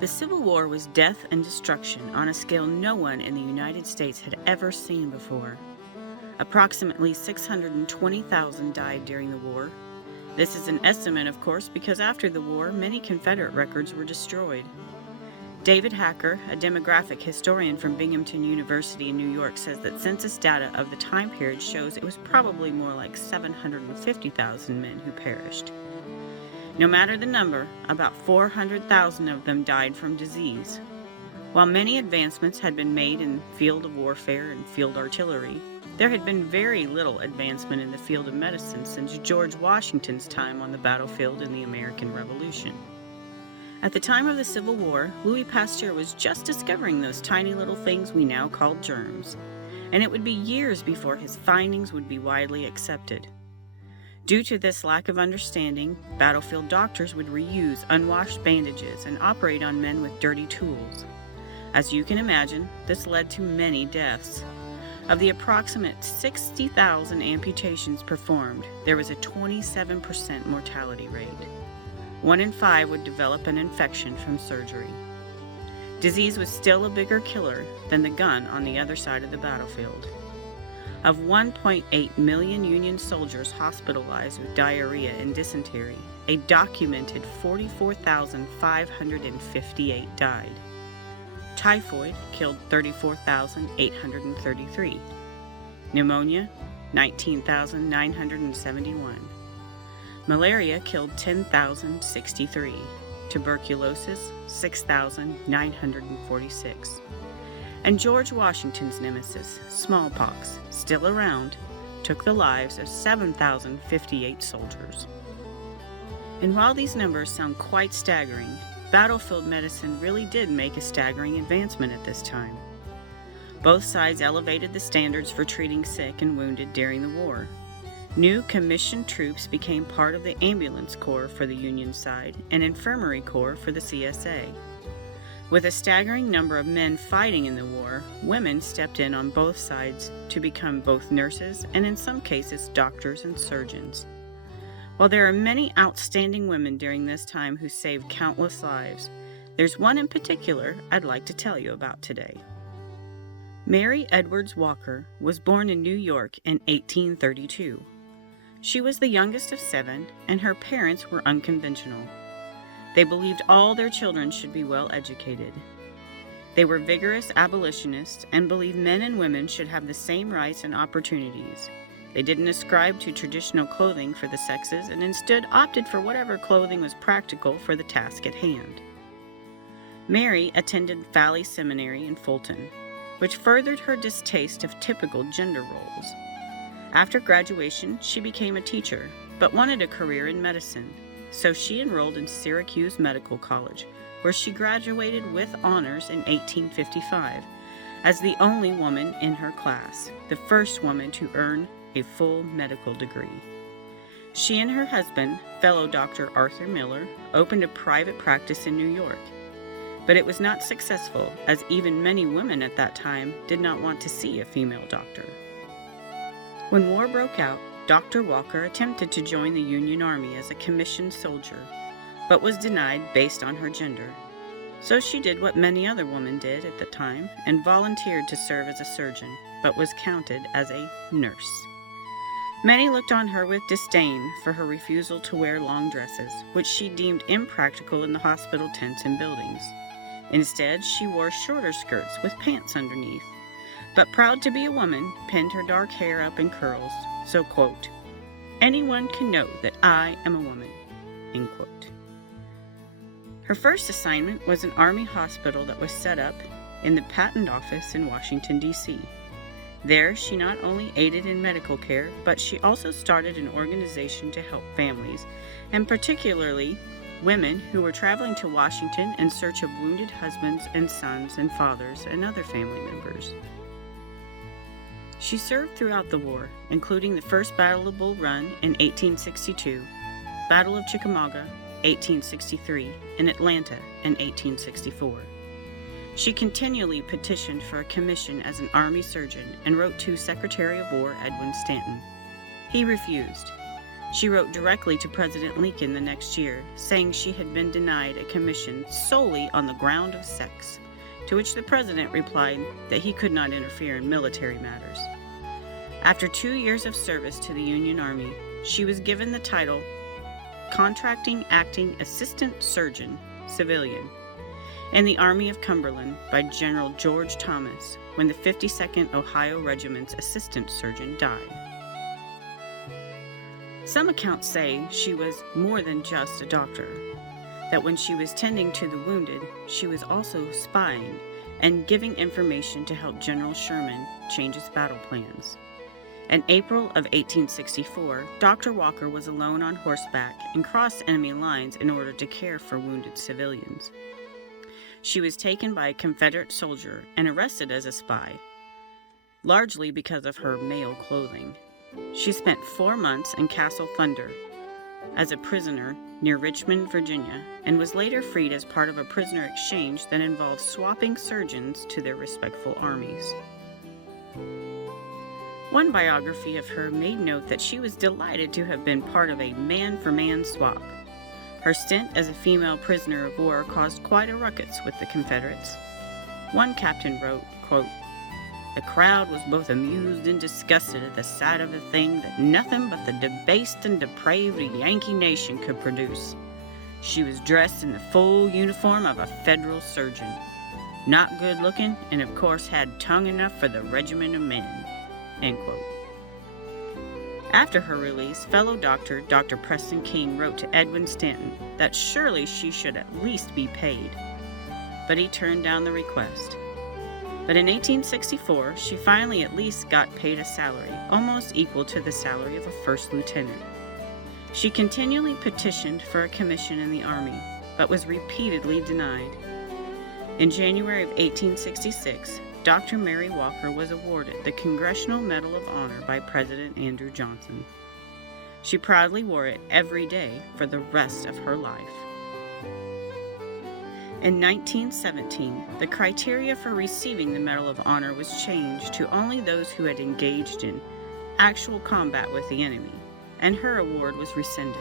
The Civil War was death and destruction on a scale no one in the United States had ever seen before. Approximately 620,000 died during the war. This is an estimate, of course, because after the war, many Confederate records were destroyed. David Hacker, a demographic historian from Binghamton University in New York, says that census data of the time period shows it was probably more like 750,000 men who perished. No matter the number, about 400,000 of them died from disease. While many advancements had been made in field of warfare and field artillery, there had been very little advancement in the field of medicine since George Washington's time on the battlefield in the American Revolution. At the time of the Civil War, Louis Pasteur was just discovering those tiny little things we now call germs, and it would be years before his findings would be widely accepted. Due to this lack of understanding, battlefield doctors would reuse unwashed bandages and operate on men with dirty tools. As you can imagine, this led to many deaths. Of the approximate 60,000 amputations performed, there was a 27% mortality rate. 1 in 5 would develop an infection from surgery. Disease was still a bigger killer than the gun on the other side of the battlefield. Of 1.8 million Union soldiers hospitalized with diarrhea and dysentery, a documented 44,558 died. Typhoid killed 34,833. Pneumonia, 19,971. Malaria killed 10,063. Tuberculosis, 6,946. And George Washington's nemesis, smallpox, still around, took the lives of 7,058 soldiers. And while these numbers sound quite staggering, battlefield medicine really did make a staggering advancement at this time. Both sides elevated the standards for treating sick and wounded during the war. New commissioned troops became part of the ambulance corps for the Union side and infirmary corps for the CSA. With a staggering number of men fighting in the war, women stepped in on both sides to become both nurses and in some cases doctors and surgeons. While there are many outstanding women during this time who saved countless lives, there's one in particular I'd like to tell you about today. Mary Edwards Walker was born in New York in 1832. She was the youngest of 7, and her parents were unconventional. They believed all their children should be well educated. They were vigorous abolitionists and believed men and women should have the same rights and opportunities. They didn't ascribe to traditional clothing for the sexes and instead opted for whatever clothing was practical for the task at hand. Mary attended Valley Seminary in Fulton, which furthered her distaste of typical gender roles. After graduation, she became a teacher, but wanted a career in medicine. So she enrolled in Syracuse Medical College, where she graduated with honors in 1855 as the only woman in her class, the first woman to earn a full medical degree. She and her husband, fellow Dr. Arthur Miller, opened a private practice in New York. But it was not successful, as even many women at that time did not want to see a female doctor. When war broke out, Dr. Walker attempted to join the Union Army as a commissioned soldier, but was denied based on her gender. So she did what many other women did at the time and volunteered to serve as a surgeon, but was counted as a nurse. Many looked on her with disdain for her refusal to wear long dresses, which she deemed impractical in the hospital tents and buildings. Instead, she wore shorter skirts with pants underneath, but proud to be a woman, pinned her dark hair up in curls. So, quote, "Anyone can know that I am a woman," end quote. Her first assignment was an Army hospital that was set up in the patent office in Washington, D.C. There, she not only aided in medical care, but she also started an organization to help families, and particularly women who were traveling to Washington in search of wounded husbands and sons and fathers and other family members. She served throughout the war, including the First Battle of Bull Run in 1862, Battle of Chickamauga, 1863, and Atlanta in 1864. She continually petitioned for a commission as an Army surgeon and wrote to Secretary of War Edwin Stanton. He refused. She wrote directly to President Lincoln the next year, saying she had been denied a commission solely on the ground of sex, to which the president replied that he could not interfere in military matters. After 2 years of service to the Union Army, she was given the title Contracting Acting Assistant Surgeon, Civilian, in the Army of Cumberland by General George Thomas when the 52nd Ohio Regiment's assistant surgeon died. Some accounts say she was more than just a doctor, that when she was tending to the wounded, she was also spying and giving information to help General Sherman change his battle plans. In April of 1864, Dr. Walker was alone on horseback and crossed enemy lines in order to care for wounded civilians. She was taken by a Confederate soldier and arrested as a spy, largely because of her male clothing. She spent 4 months in Castle Thunder as a prisoner near Richmond, Virginia, and was later freed as part of a prisoner exchange that involved swapping surgeons to their respective armies. One biography of her made note that she was delighted to have been part of a man-for-man swap. Her stint as a female prisoner of war caused quite a ruckus with the Confederates. One captain wrote, quote, "The crowd was both amused and disgusted at the sight of a thing that nothing but the debased and depraved Yankee nation could produce. She was dressed in the full uniform of a federal surgeon, not good looking, and of course had tongue enough for the regiment of men." End quote. After her release, fellow doctor Dr. Preston King wrote to Edwin Stanton that surely she should at least be paid, but he turned down the request. But in 1864, she finally at least got paid a salary, almost equal to the salary of a first lieutenant. She continually petitioned for a commission in the Army, but was repeatedly denied. In January of 1866, Dr. Mary Walker was awarded the Congressional Medal of Honor by President Andrew Johnson. She proudly wore it every day for the rest of her life. In 1917, the criteria for receiving the Medal of Honor was changed to only those who had engaged in actual combat with the enemy, and her award was rescinded.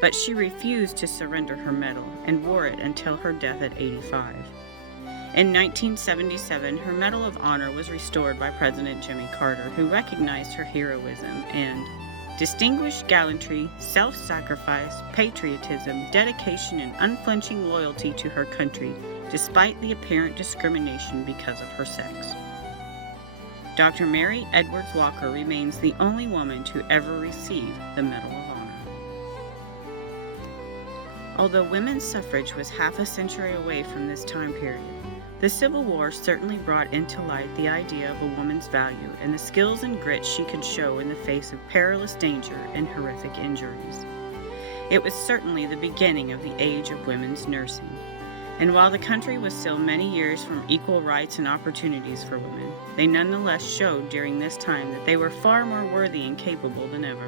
But she refused to surrender her medal and wore it until her death at 85. In 1977, her Medal of Honor was restored by President Jimmy Carter, who recognized her heroism and distinguished gallantry, self-sacrifice, patriotism, dedication, and unflinching loyalty to her country, despite the apparent discrimination because of her sex. Dr. Mary Edwards Walker remains the only woman to ever receive the Medal of Honor. Although women's suffrage was half a century away from this time period, the Civil War certainly brought into light the idea of a woman's value and the skills and grit she could show in the face of perilous danger and horrific injuries. It was certainly the beginning of the age of women's nursing. And while the country was still many years from equal rights and opportunities for women, they nonetheless showed during this time that they were far more worthy and capable than ever.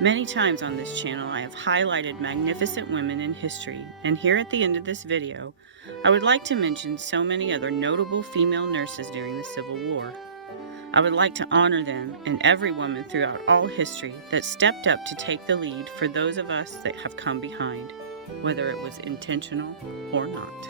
Many times on this channel I have highlighted magnificent women in history, and here at the end of this video, I would like to mention so many other notable female nurses during the Civil War. I would like to honor them and every woman throughout all history that stepped up to take the lead for those of us that have come behind, whether it was intentional or not.